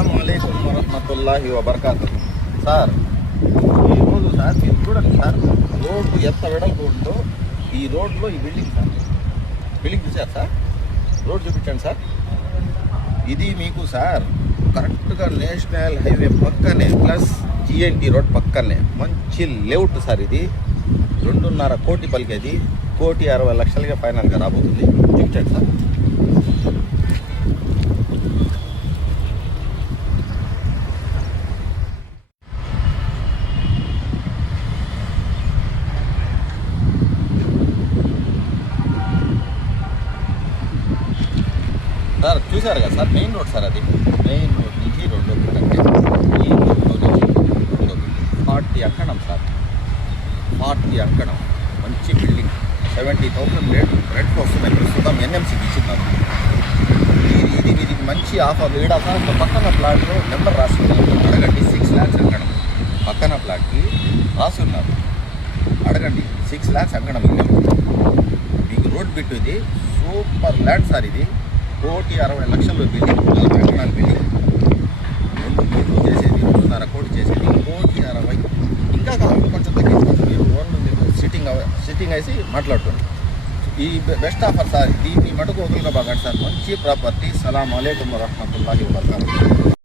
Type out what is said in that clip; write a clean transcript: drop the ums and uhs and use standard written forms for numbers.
అస్సలాము అలైకుం వరహ్మతుల్లాహి వబర్కాతుహు. సార్ ఈరోజు సార్ మీరు చూడండి సార్, రోడ్డు ఎంత వెడల్పు ఉందో ఈ రోడ్లో ఈ బిల్డింగ్ సార్, బిల్డింగ్ చూసారు సార్, రోడ్ చూపించండి సార్. ఇది మీకు సార్ కరెక్ట్గా నేషనల్ హైవే పక్కనే ప్లస్ జిఎన్టీ రోడ్ పక్కనే మంచి లేఅవుట్ సార్. ఇది 2.5 కోటి పలికేది, 1,60,00,000గా ఫైనల్గా రాబోతుంది. చూపించండి సార్. సార్ చూసారు కదా సార్, మెయిన్ రోడ్ సార్, అది మెయిన్ రోడ్ నుంచి 2 ఒకటంటే ఈ రోడ్లో నుంచి 2 40 అంకణం సార్, 40 అంకణం మంచి బిల్డింగ్. 70,000 రేట్ వస్తున్నాయి ప్రస్తుతం. ఎన్ఎంసీకి ఇచ్చినారు. ఇది మంచి ఆఫర్ ఏడా సార్. ఒక పక్కన ప్లాట్లో నెంబర్ రాసి ఉన్నారు, అడగండి. 6 lakhs అంకణం పక్కన ప్లాట్కి రాసి ఉన్నారు, అడగండి. 6 lakhs అంకణం మీకు రోడ్ బిట్. ఇది సూపర్ ల్యాండ్ సార్. ఇది 1,60,00,000 బిల్డింగ్, 40 అంకణాల బిల్డింగ్. 2 కోట్లు చేసేది, 2.5 కోటి చేసేది, 1,60,00,000. ఇంకా కావాలి కొంచెం తగ్గించుకోవచ్చు. మీరు ఓన్లు మీరు సిట్టింగ్ వేసి మాట్లాడుకోండి. ఈ బెస్ట్ ఆఫర్ సార్. దీన్ని మటుకు వదులుగా బాగా సార్. మంచి ప్రాపర్టీ. సలాం అలైకుం వరహ్మతుల్లాహి వబర్కాతుహు.